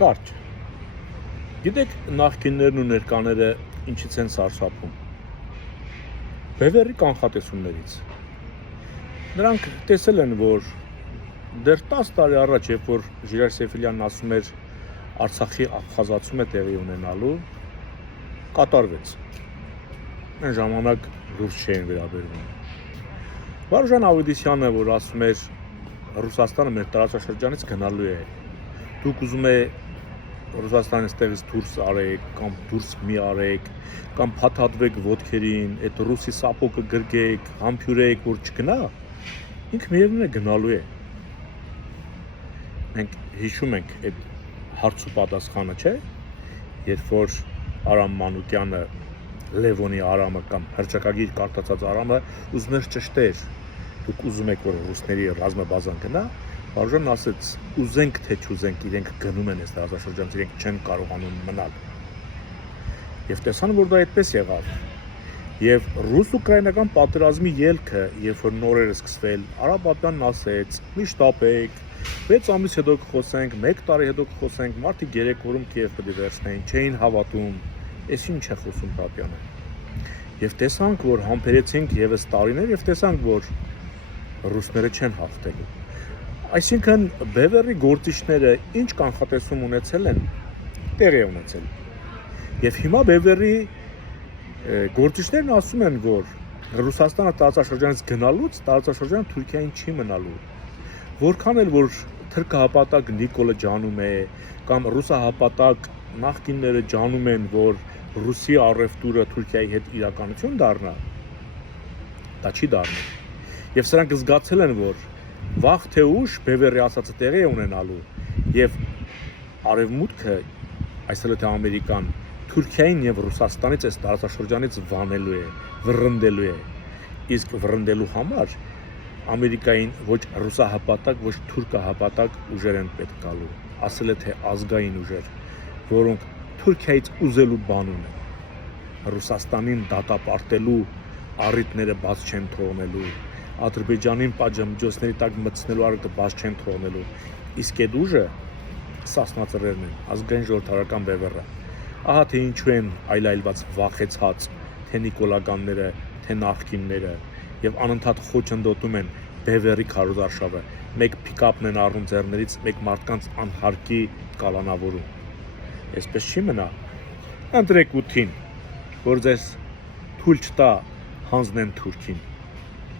կարճ։ Գիտեք նախկիններն ու ներկաները ինչից են սարսափում։ Բևեռի կանխատեսումներից։ Նրանք տեսել են, որ դեռ 10 տարի առաջ, երբ որ Ժիրայր Սեֆիլյանն ասում էր Արցախի աբխազացում է տեղի ունենալու, կատարվեց։ Այն ժամանակ դուրս չէին վերաբերվում։ Վարուժան Ավետիսյանը, որ ասում էր Ռուսաստանը մեր տարածաշրջանից գնալու է, դուք ուզում եք Ռուսաստանից տեղից դուրս արեք, կամ դուրս մի արեք, կամ փաթաթվեք ոտքերին, այդ ռուսի սապոկը գրգեք, համբյուրեք, որ չգնա, ինքը միևնույն է գնալու է։ Մենք հիշում ենք այդ հարցու պատասխանը, չէ՞, երբ որ Արամ Մանուկյանը Լևոնի Արամը կամ հռչակագիր կարտացած Արամը ուզում էր ճշտեր, դուք ուզում եք, որ ռուսների ռազմաբազան գնա, Վարուժանն ասեց, ուզենք թե չուզենք, իրենք գնում են այս տարածաշրջանից, իրենք չեն կարողանում մնալ։ Եվ տեսան, որ դա այդպես եղավ։ Եվ ռուս-ուկրաինական պատերազմի ելքը, երբ որ նոր էր սկսվել, Արաբատյանն ասեց, մի շտապեք, 6 ամիս հետո կխոսենք, 1 տարի հետո կխոսենք, մարդիկ 3 օրում Կիև պետք է վերցնեին, չէին հավատում, այս ինչ է խոսում Պապյանը։ Եվ տեսանք, որ համբերեցինք եւս տարիներ եւ տեսանք, որ ռուսները չեն հաղթելու։ Այսինքն Բևեռի գործիչները ինչ կանխատեսում ունեցել են, տեղի ունեցել։ Եվ հիմա Բևեռի գործիչներն ասում են, որ Ռուսաստանը տարածաշրջանից գնալուց տարածաշրջանը Թուրքիային չի մնալու։ Որքան էլ որ թրքահապատակ Նիկոլը ջանում է, կամ ռուսահապատակ նախկինները ջանում են, որ Ռուսի առևտուրը Թուրքիայի հետ իրականություն դառնա, դա չի դառնա։ Եվ սրանք զգացել են, որ վաղ թե ուշ Բևեռի ասածը տեղի է ունենալու եւ արևմուտքը, այսօր թե Ամերիկան, Թուրքիային եւ Ռուսաստանից այս տարածաշրջանից վանելու է, վռնդելու է։ Իսկ վռնդելու համար Ամերիկային ոչ ռուսահապատակ, ոչ թուրքահապատակ ուժեր են պետք գալու։ Ասել է թե ազգային ուժեր, որոնք Թուրքիայից ուզելու բան ունեն։ Ռուսաստանին դատապարտելու առիթները բաց չեն թողնելու։ Ադրբեջանին պատժամիջոցների տակ մտցնելու առիթը բաց չեն թողնելու։ Իսկ այդ ուժը Սասնածռերն են, ազգային ժողովրդական Բևեռը։ Ահա թե ինչու են այլայլված վախեցած թե նիկոլականները, թե նախկինները եւ անընդհատ խոչընդոտում են Բևեռի քարոզարշավը։ Մեկ պիկապն են առնում ձեռներից, մեկ մարդկանց անհարկի կալանավորում։ Այսպես չի մնա։ Ընտրեք ութին, որ ձեզ թույլ չտա հանձնեն Թուրքին։